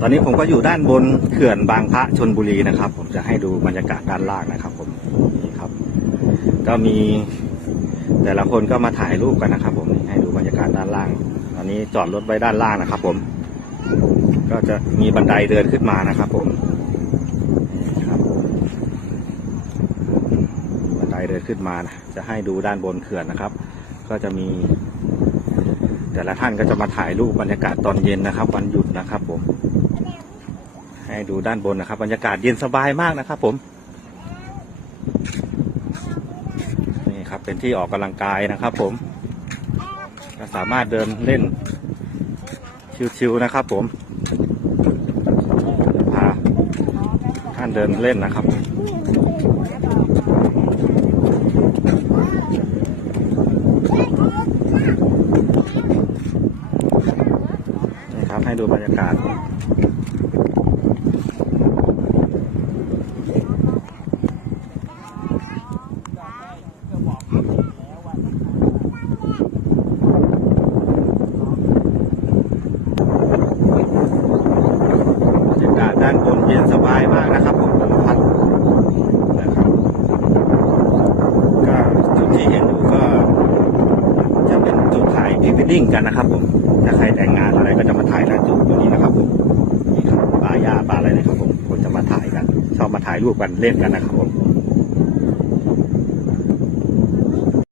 ตอนนี้ผมก็อยู่ด้านบนเขื่อนบางพระชนบุรีนะครับ ผมจะให้ดูบรรยากาศด้านล่างนะครับ ผมนี่ครับ ก็มีแต่ละคนก็มาถ่ายรูปกันนะครับ ผมให้ดูบรรยากาศด้านล่าง ตอนนี้จอดรถไว้ด้านล่างนะครับ ผม ก็จะมีบันไดเดินขึ้นมานะครับ ผมครับบันไดเดินขึ้นมานะจะให้ดูด้านบนเขื่อนนะครับ ก็จะมีแต่ละท่านก็จะมาถ่ายรูปบรรยากาศตอนเย็นนะครับ วันหยุดนะครับ ผม ให้ดูด้านบนนะครับบรรยากาศเย็นสบายมากนะครับ ผมนี่ครับเป็นที่ออกกำลังกายนะครับ ผมก็สามารถเดินเล่นชิวๆนะครับ ผมพาท่านเดินเล่นนะครับนี่ครับให้ดูบรรยากาศ บ ด้านบนเย็นสบายมากนะครับผมลมพัดนะครับก็จุดที่เห็นอยู่ก็ จะเป็นจุดถ่ายพรีเวดดิ้งกันนะครับผมถ้าใครแต่งงานอะไรก็จะมาถ่ายณจุดตรงนี้นะครับผมนี่ครับป่าหญ้าป่าอะไรนะครับผมคนจะมาถ่ายกันชอบมาถ่ายรูปกันเล่นกันนะครับผม